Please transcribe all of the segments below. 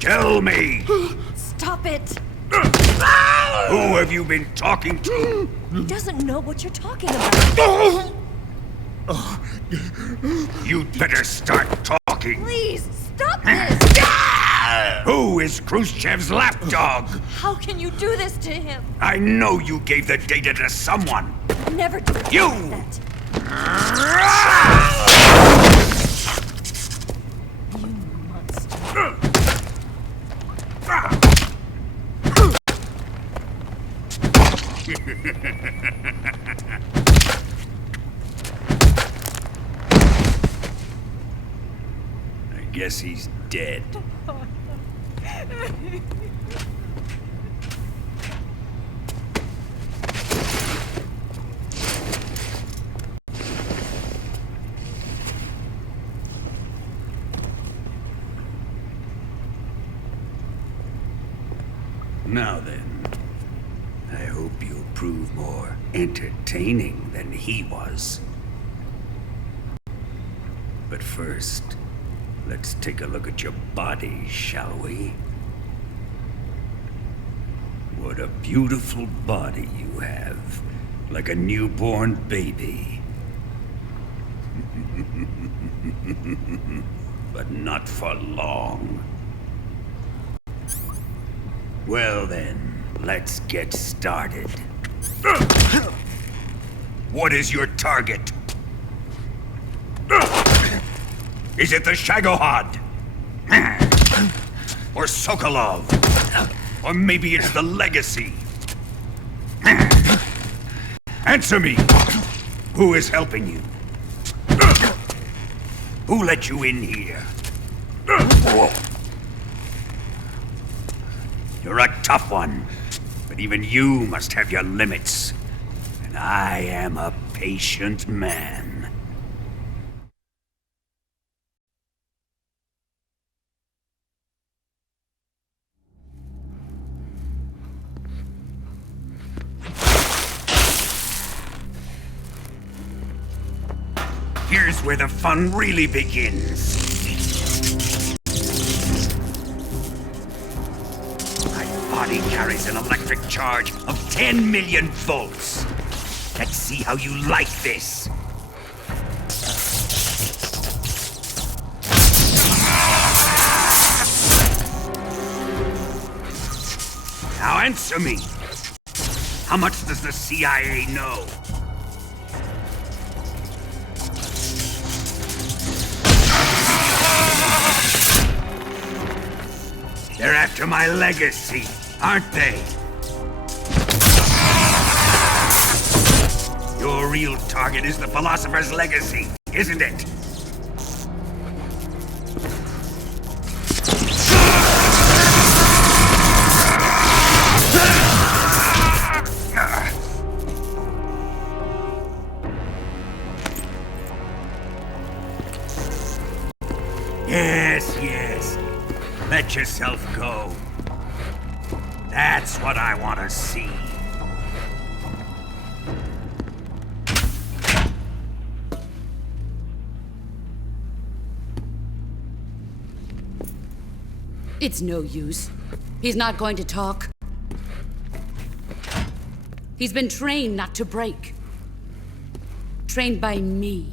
Tell me! Stop it! Who have you been talking to? He doesn't know what you're talking about. You'd better start talking. Please, stop this! Who is Khrushchev's lapdog? How can you do this to him? I know you gave the data to someone. Never do You! that. You monster. I guess he's dead. Now then, I hope you'll prove more entertaining than he was. But first, let's take a look at your body, shall we? What a beautiful body you have, like a newborn baby. But not for long. Well then, let's get started. What is your target? Is it the Shagohod? Or Sokolov? Or maybe it's the Legacy? Answer me! Who is helping you? Who let you in here? You're a tough one, but even you must have your limits. And I am a patient man. Here's where the fun really begins. Body carries an electric charge of 10 million volts. Let's see how you like this. Now answer me. How much does the CIA know? They're after my legacy, aren't they? Your real target is the Philosopher's legacy, isn't it? Yes. Let yourself go. That's what I want to see. It's no use. He's not going to talk. He's been trained not to break. Trained by me.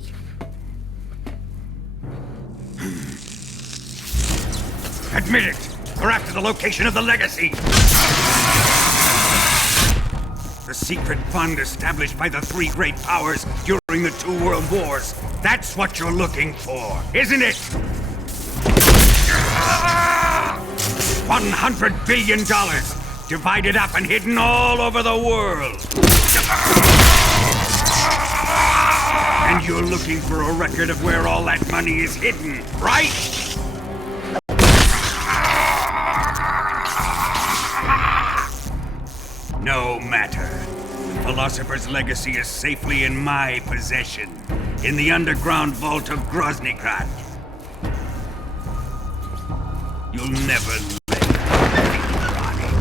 Admit it! We're after the location of the legacy! The secret fund established by the three great powers during the 2 world wars. That's what you're looking for, isn't it? $100 billion, divided up and hidden all over the world. And you're looking for a record of where all that money is hidden, right? No matter. The Philosopher's legacy is safely in my possession, in the underground vault of Groznygrad. You'll never lay finger on it.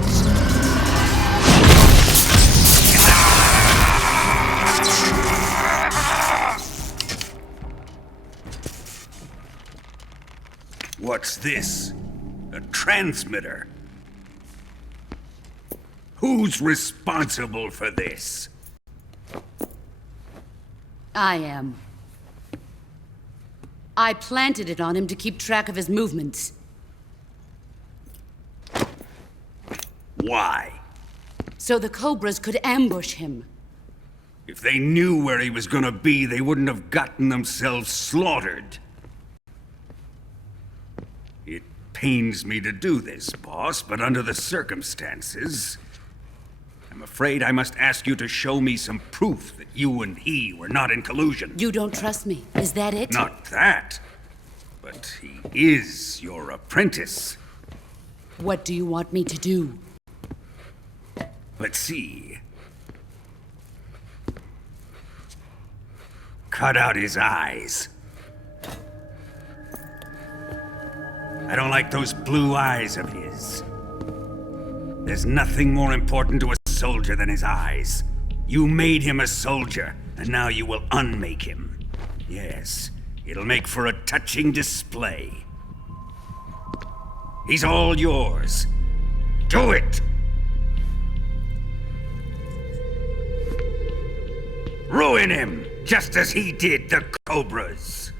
What's this? A transmitter. Who's responsible for this? I am. I planted it on him to keep track of his movements. Why? So the Cobras could ambush him. If they knew where he was gonna be, they wouldn't have gotten themselves slaughtered. It pains me to do this, boss, but under the circumstances, I'm afraid I must ask you to show me some proof that you and he were not in collusion. You don't trust me, is that it? Not that, but he is your apprentice. What do you want me to do? Let's see. Cut out his eyes. I don't like those blue eyes of his. There's nothing more important to a soldier than his eyes. You made him a soldier, and now you will unmake him. Yes, it'll make for a touching display. He's all yours. Do it! Ruin him, just as he did the Cobras.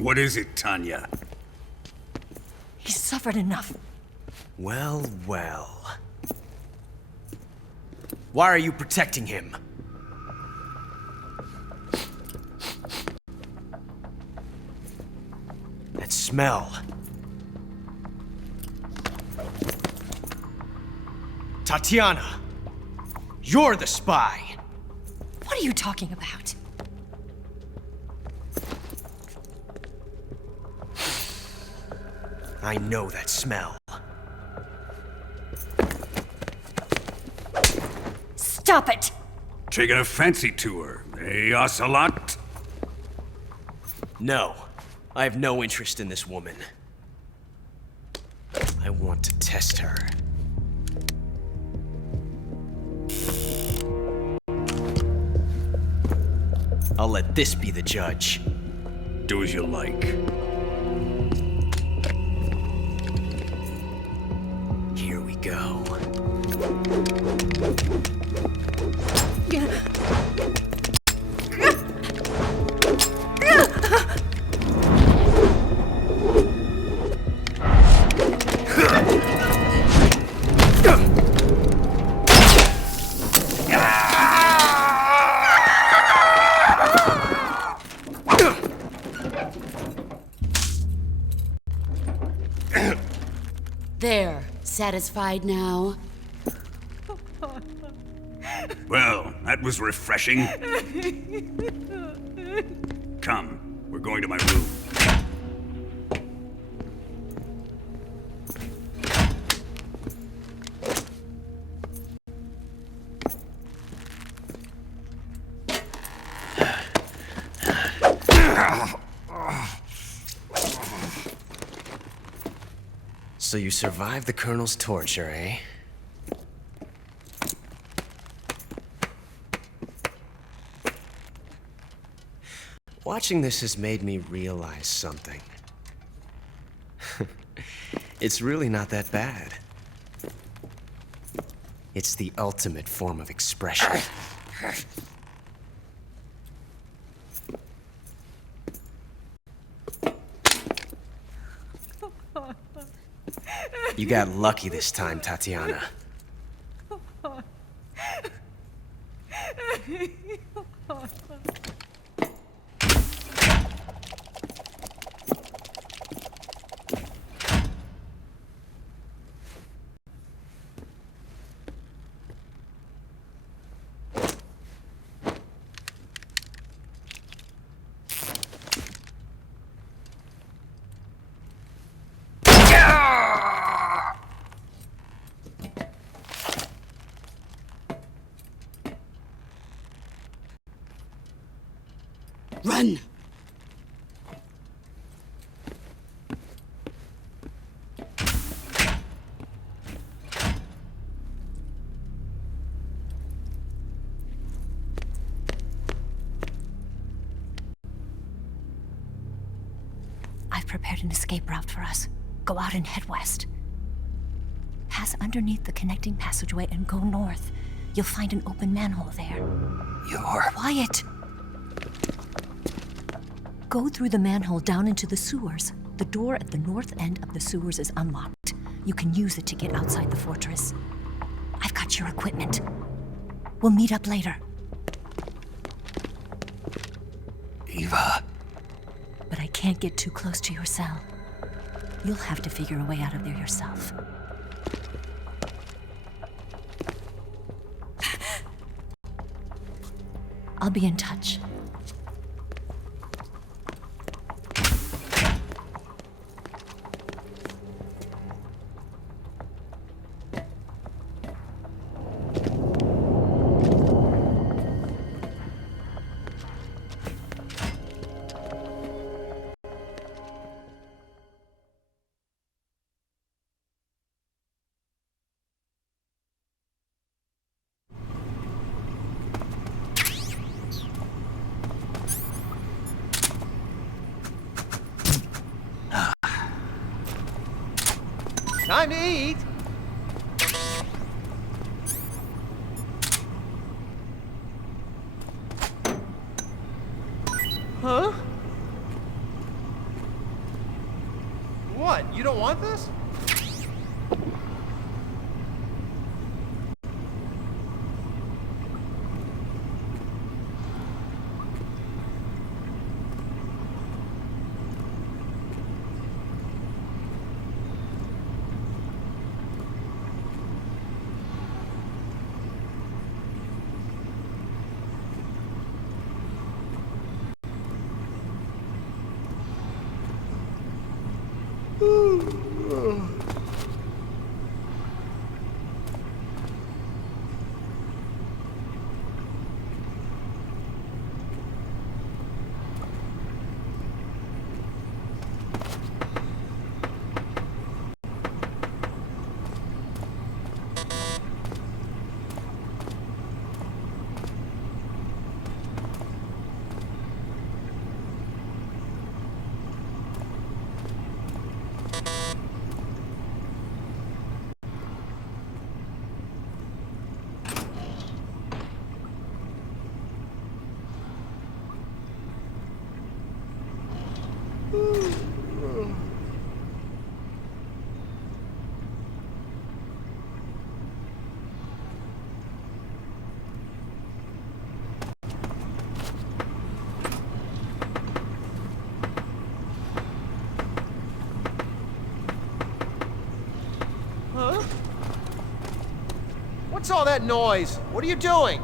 What is it, Tanya? He's suffered enough. Well, well. Why are you protecting him? That smell. Tatiana! You're the spy! What are you talking about? I know that smell. Stop it! Taking a fancy to her, eh, Ocelot? No, I have no interest in this woman. I want to test her. I'll let this be the judge. Do as you like. Here we go. There, satisfied now? Well, that was refreshing. Come, we're going to my room. So you survived the Colonel's torture, eh? Watching this has made me realize something. It's really not that bad. It's the ultimate form of expression. You got lucky this time, Tatiana. Run! I've prepared an escape route for us. Go out and head west. Pass underneath the connecting passageway and go north. You'll find an open manhole there. You're... Quiet! Go through the manhole down into the sewers. The door at the north end of the sewers is unlocked. You can use it to get outside the fortress. I've got your equipment. We'll meet up later. Eva... But I can't get too close to your cell. You'll have to figure a way out of there yourself. I'll be in touch. Time to eat! Huh? What? You don't want this? Huh? What's all that noise? What are you doing?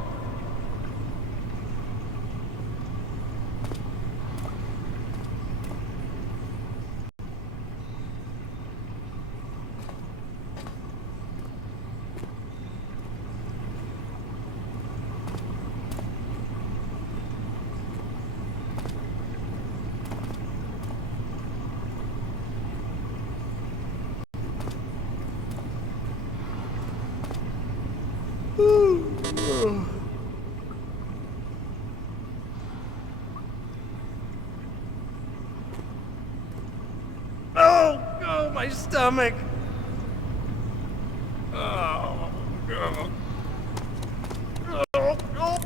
Oh, my stomach. Oh, oh. Oh, oh.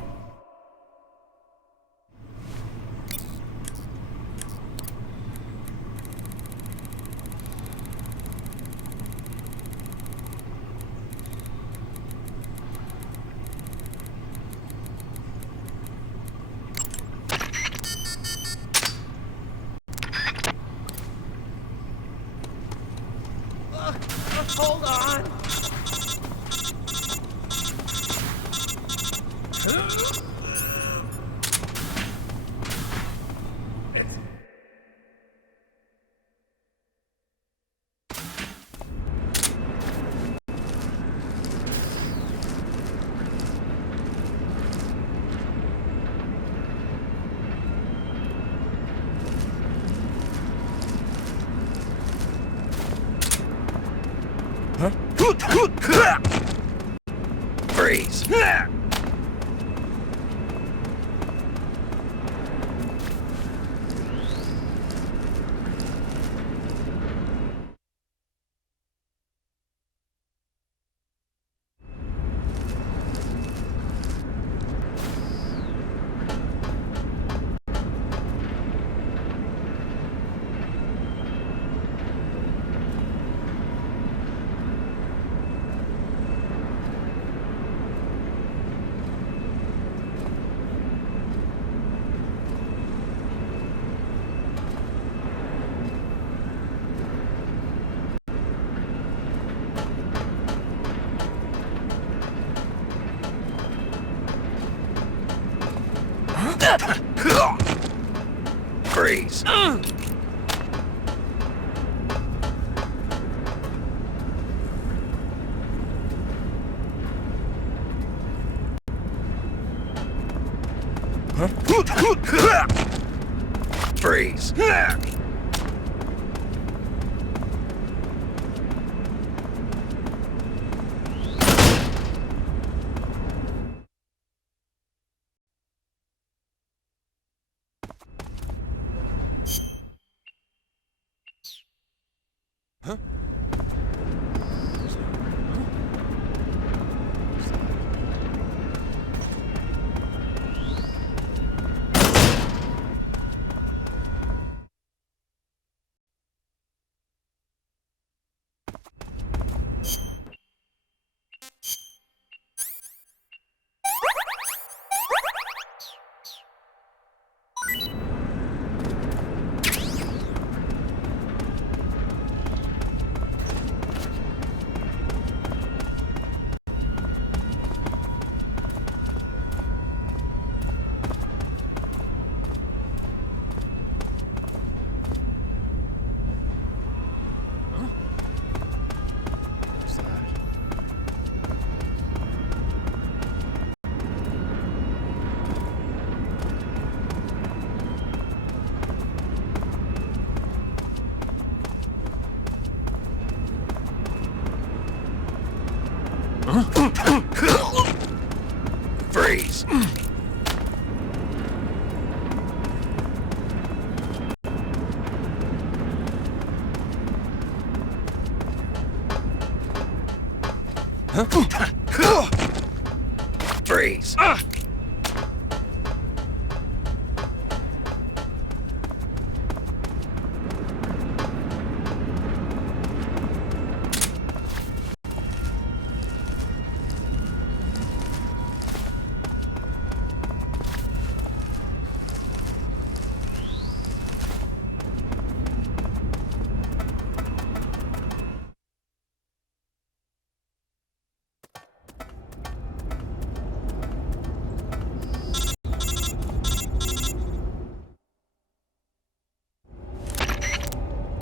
Hold on. Freeze! Freeze! Freeze! Freeze! Freeze!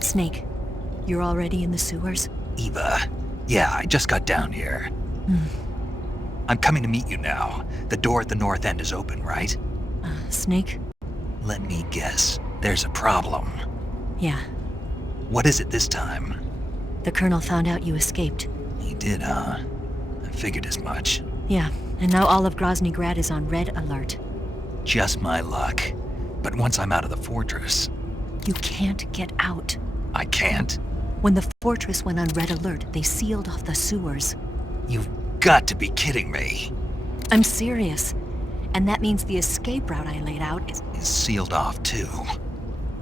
Snake, you're already in the sewers? Eva. Yeah, I just got down here. I'm coming to meet you now. The door at the north end is open, right? Snake? Let me guess. There's a problem. Yeah. What is it this time? The Colonel found out you escaped. He did, huh? I figured as much. Yeah, and now all of Grozny Grad is on red alert. Just my luck. But once I'm out of the fortress... You can't get out. I can't? When the fortress went on red alert, they sealed off the sewers. You've got to be kidding me. I'm serious. And that means the escape route I laid out is... Is sealed off, too.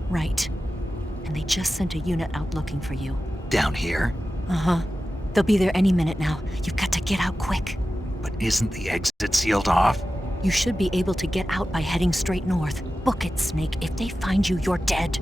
Right. And they just sent a unit out looking for you. Down here? Uh-huh. They'll be there any minute now. You've got to get out quick. But isn't the exit sealed off? You should be able to get out by heading straight north. Book it, Snake. If they find you, you're dead.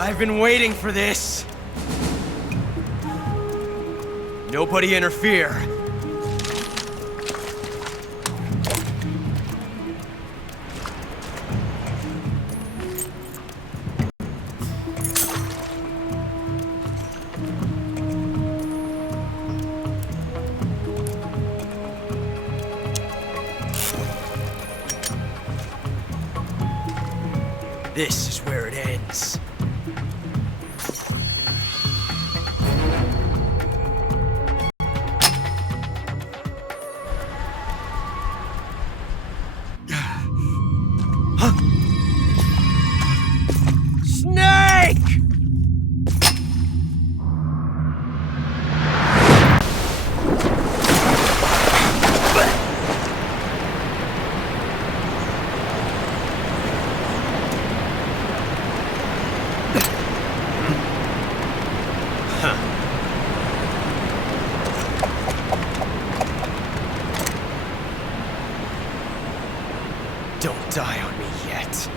I've been waiting for this. Nobody interfere. This is where it ends. Snake! Don't die on me yet.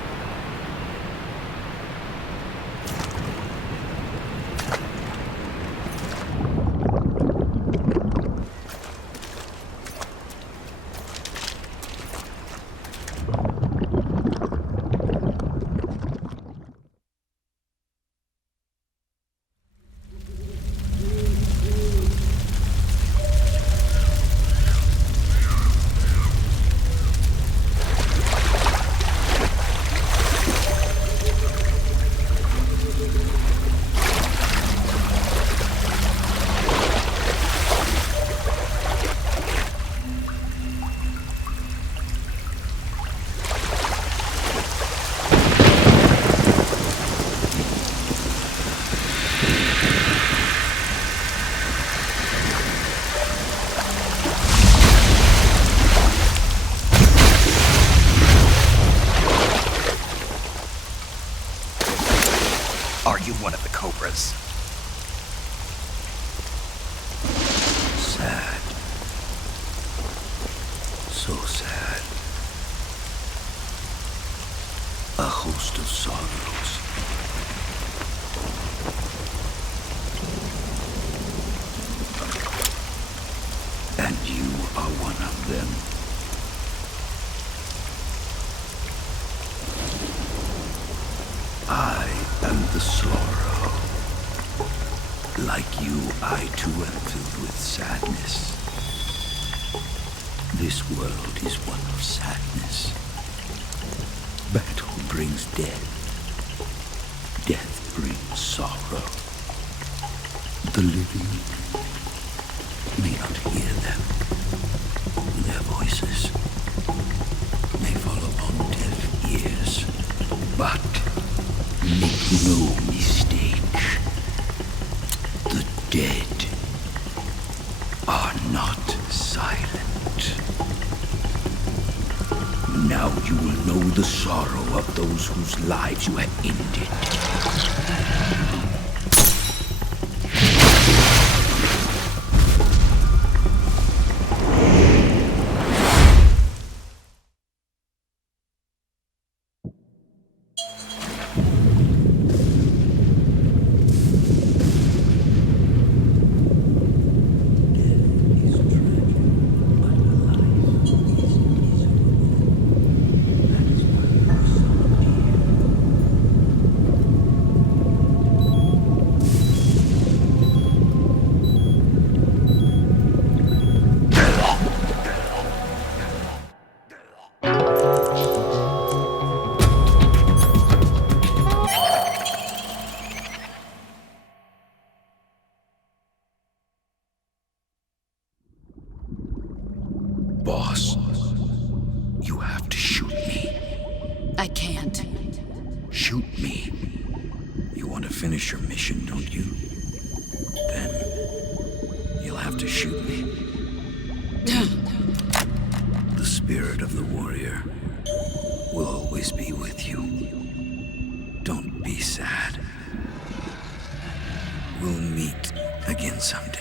Are you one of the Cobras? Sad. So sad. A host of sorrows. And you are one of them. I am the sorrow. Like you, I too am filled with sadness. This world is one of sadness. Battle brings death. Death brings sorrow. The living may not hear them. Their voices may fall upon deaf ears. But make no mistake. The dead are not silent. Now you will know the sorrow of those whose lives you have ended. Boss, you have to shoot me. I can't. Shoot me. You want to finish your mission, don't you? Then you'll have to shoot me. The spirit of the warrior will always be with you. Don't be sad. We'll meet again someday.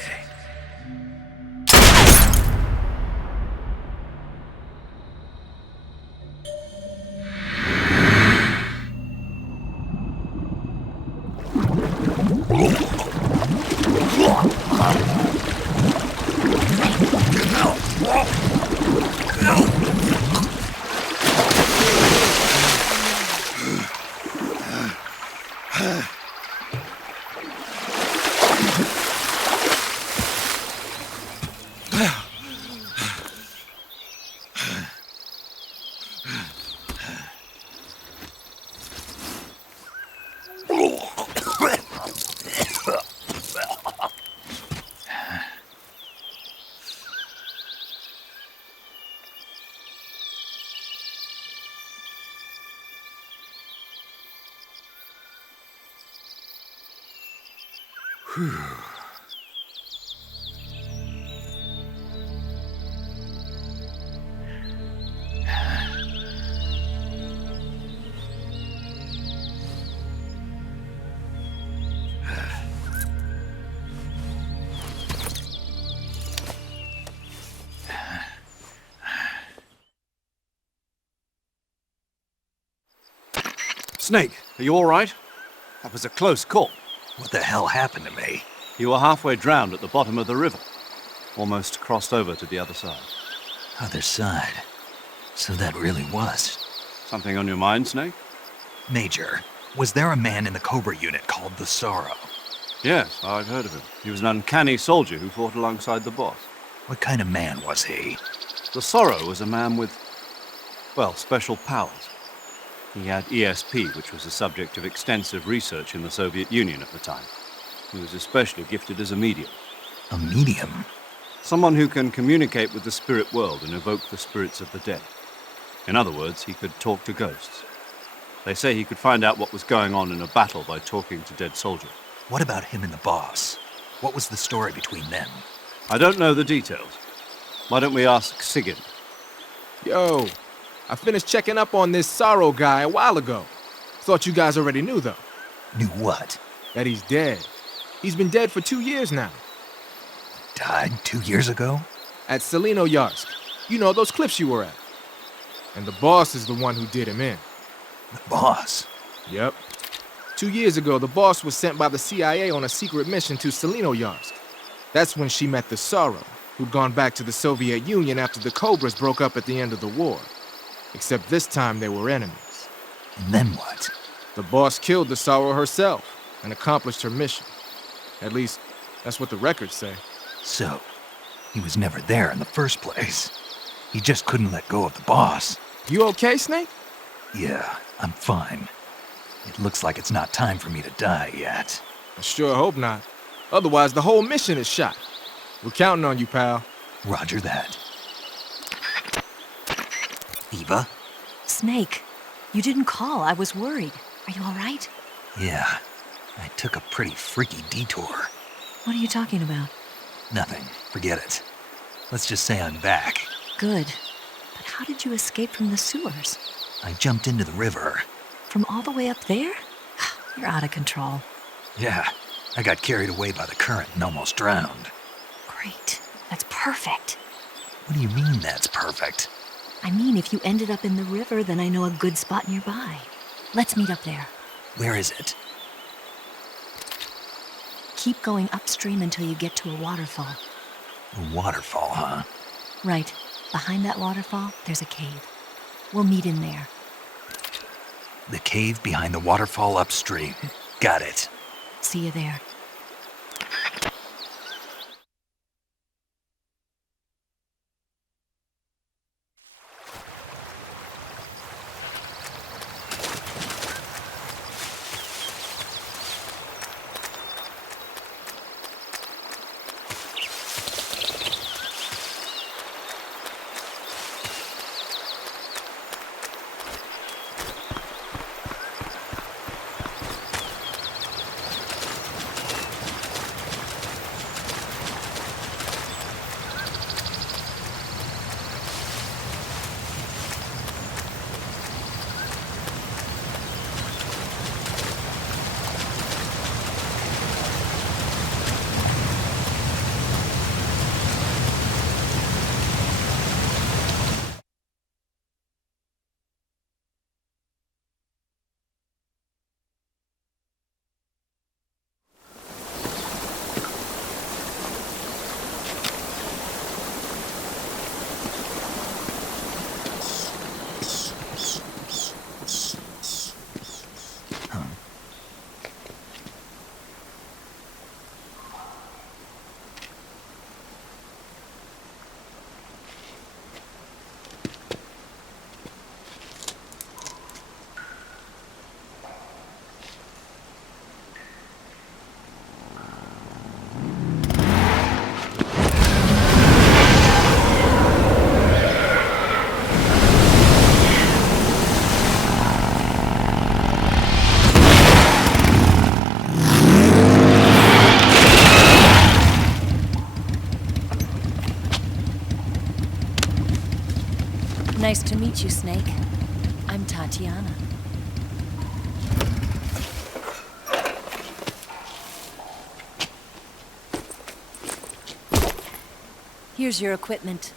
Snake, are you all right? That was a close call. What the hell happened to me? You were halfway drowned at the bottom of the river. Almost crossed over to the other side. Other side. So that really was. Something on your mind, Snake? Major, was there a man in the Cobra unit called the Sorrow? Yes, I've heard of him. He was an uncanny soldier who fought alongside the boss. What kind of man was he? The Sorrow was a man with, well, special powers. He had ESP, which was the subject of extensive research in the Soviet Union at the time. He was especially gifted as a medium. A medium? Someone who can communicate with the spirit world and evoke the spirits of the dead. In other words, he could talk to ghosts. They say he could find out what was going on in a battle by talking to dead soldiers. What about him and the boss? What was the story between them? I don't know the details. Why don't we ask Sigyn? Yo, I finished checking up on this Sorrow guy a while ago. Thought you guys already knew, though. Knew what? That he's dead. He's been dead for 2 years now. Died 2 years ago? At Selino-Yarsk. You know, those cliffs you were at. And the boss is the one who did him in. The boss? Yep. 2 years ago, the boss was sent by the CIA on a secret mission to Selino-Yarsk. That's when she met the Sorrow, who'd gone back to the Soviet Union after the Cobras broke up at the end of the war. Except this time they were enemies. And then what? The boss killed the Sorrow herself and accomplished her mission. At least, that's what the records say. So, he was never there in the first place. He just couldn't let go of the boss. You okay, Snake? Yeah, I'm fine. It looks like it's not time for me to die yet. I sure hope not. Otherwise, the whole mission is shot. We're counting on you, pal. Roger that. Eva? Snake, you didn't call. I was worried. Are you all right? Yeah, I took a pretty freaky detour. What are you talking about? Nothing. Forget it. Let's just say I'm back. Good. But how did you escape from the sewers? I jumped into the river. From all the way up there? You're out of control. Yeah, I got carried away by the current and almost drowned. Great. That's perfect. What do you mean that's perfect? I mean, if you ended up in the river, then I know a good spot nearby. Let's meet up there. Where is it? Keep going upstream until you get to a waterfall. A waterfall, huh? Right. Behind that waterfall, there's a cave. We'll meet in there. The cave behind the waterfall upstream. Got it. See you there. Nice to meet you, Snake. I'm Tatiana. Here's your equipment.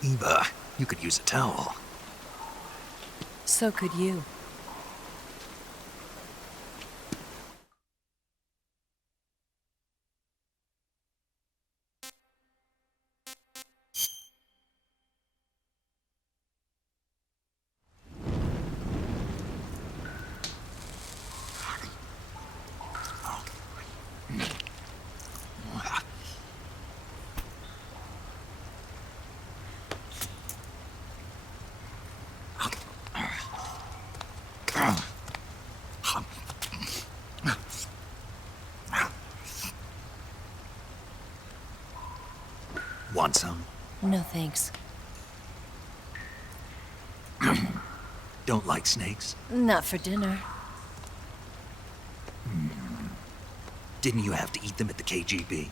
Eva, you could use a towel. So could you. Want some? No thanks. Don't like snakes? Not for dinner. Didn't you have to eat them at the KGB?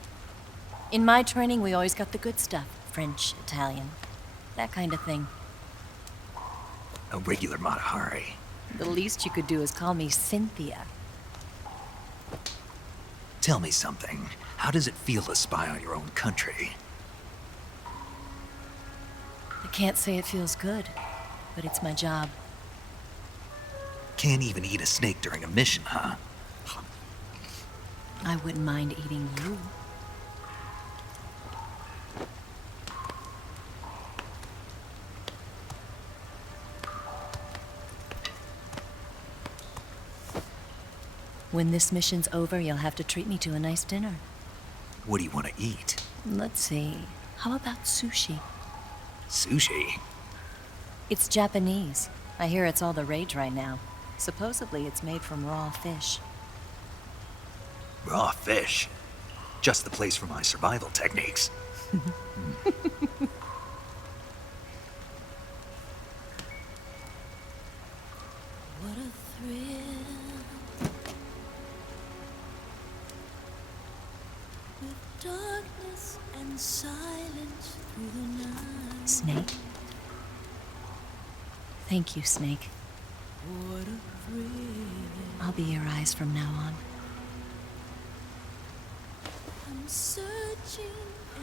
In my training, we always got the good stuff. French, Italian, that kind of thing. A regular Matahari. The least you could do is call me Cynthia. Tell me something. How does it feel to spy on your own country? I can't say it feels good, but it's my job. Can't even eat a snake during a mission, huh? I wouldn't mind eating you. When this mission's over, you'll have to treat me to a nice dinner. What do you want to eat? Let's see. How about sushi? Sushi? It's Japanese. I hear it's all the rage right now. Supposedly, it's made from raw fish. Raw fish? Just the place for my survival techniques. What a thrill. With darkness and silence through the night. Snake? Thank you, Snake. What a thrill. I'll be your eyes from now on. I'm searching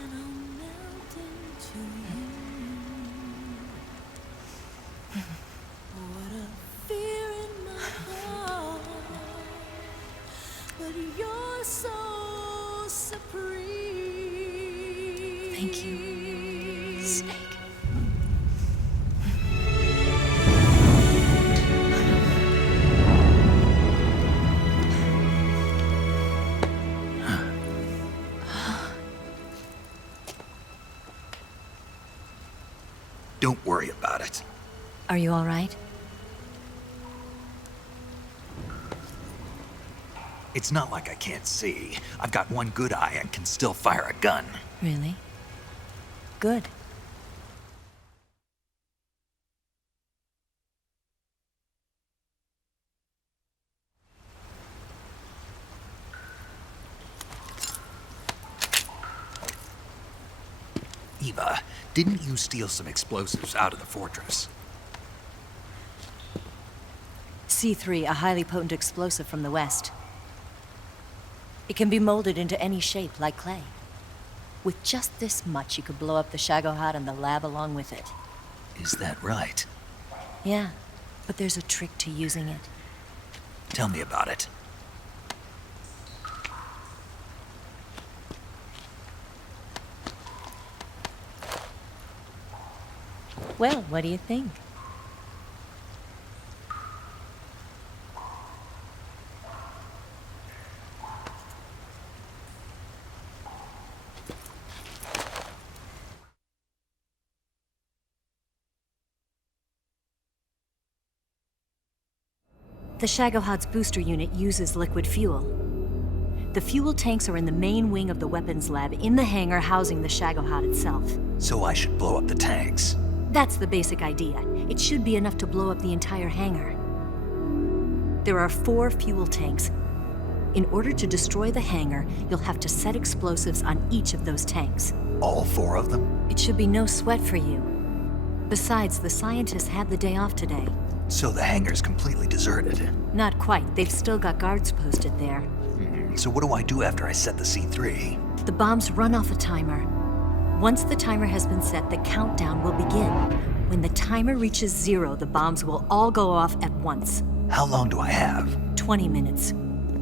and I'm melting to you. What a fear in my heart, but you're so supreme. Thank you, Snake. Don't worry about it. Are you all right? It's not like I can't see. I've got one good eye and can still fire a gun. Really? Good. Eva, didn't you steal some explosives out of the fortress? C3, a highly potent explosive from the west. It can be molded into any shape, like clay. With just this much, you could blow up the Shagohod and the lab along with it. Is that right? Yeah, but there's a trick to using it. Tell me about it. Well, what do you think? The Shagohod's booster unit uses liquid fuel. The fuel tanks are in the main wing of the weapons lab in the hangar housing the Shagohod itself. So I should blow up the tanks. That's the basic idea. It should be enough to blow up the entire hangar. There are 4 fuel tanks. In order to destroy the hangar, you'll have to set explosives on each of those tanks. All 4 of them? It should be no sweat for you. Besides, the scientists had the day off today. So the hangar's completely deserted. Not quite. They've still got guards posted there. So what do I do after I set the C3? The bombs run off a timer. Once the timer has been set, the countdown will begin. When the timer reaches 0, the bombs will all go off at once. How long do I have? 20 minutes.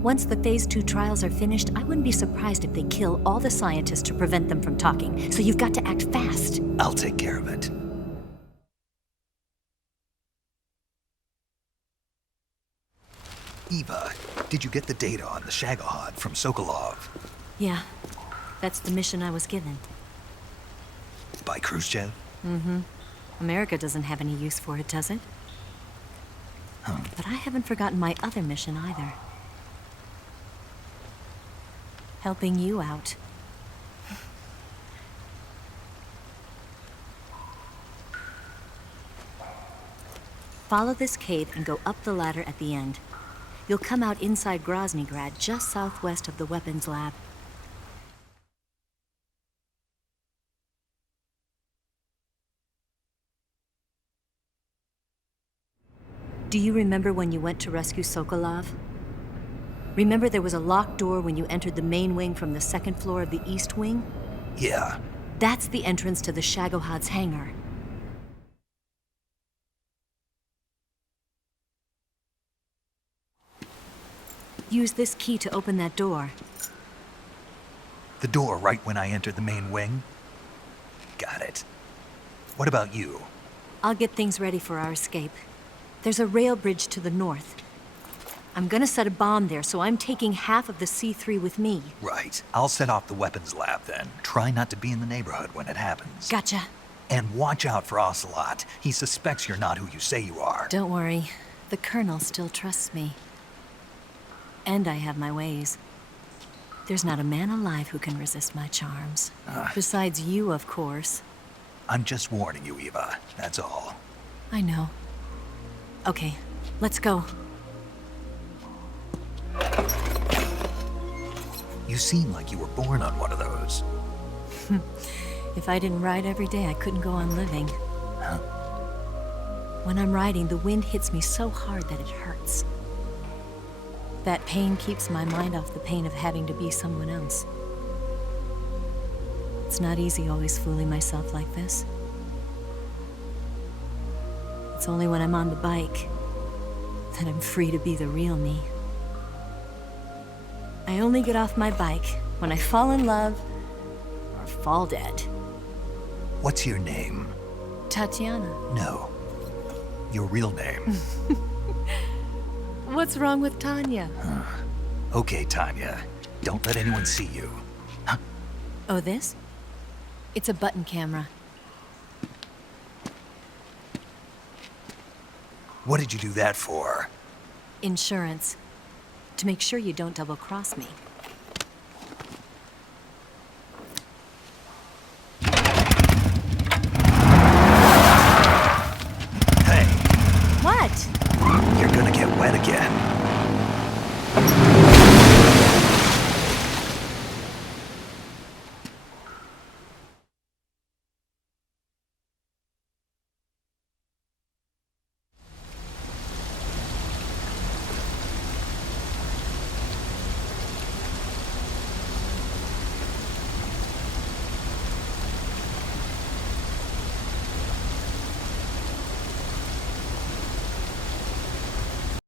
Once the Phase 2 trials are finished, I wouldn't be surprised if they kill all the scientists to prevent them from talking. So you've got to act fast. I'll take care of it. Eva, did you get the data on the Shagohod from Sokolov? Yeah, that's the mission I was given. By Khrushchev? America doesn't have any use for it, does it? But I haven't forgotten my other mission either. Helping you out. Follow this cave and go up the ladder at the end. You'll come out inside Groznygrad, just southwest of the weapons lab. Do you remember when you went to rescue Sokolov? Remember there was a locked door when you entered the main wing from the 2nd floor of the East Wing? Yeah. That's the entrance to the Shagohod's hangar. Use this key to open that door. The door right when I entered the main wing? Got it. What about you? I'll get things ready for our escape. There's a rail bridge to the north. I'm gonna set a bomb there, so I'm taking half of the C3 with me. Right. I'll set off the weapons lab then. Try not to be in the neighborhood when it happens. Gotcha. And watch out for Ocelot. He suspects you're not who you say you are. Don't worry. The Colonel still trusts me. And I have my ways. There's not a man alive who can resist my charms. Besides you, of course. I'm just warning you, Eva. That's all. I know. Okay, let's go. You seem like you were born on one of those. If I didn't ride every day, I couldn't go on living. Huh? When I'm riding, the wind hits me so hard that it hurts. That pain keeps my mind off the pain of having to be someone else. It's not easy always fooling myself like this. It's only when I'm on the bike that I'm free to be the real me. I only get off my bike when I fall in love or fall dead. What's your name? Tatiana. No. Your real name. What's wrong with Tanya? Okay, Tanya. Don't let anyone see you. Oh, this? It's a button camera. What did you do that for? Insurance. To make sure you don't double-cross me.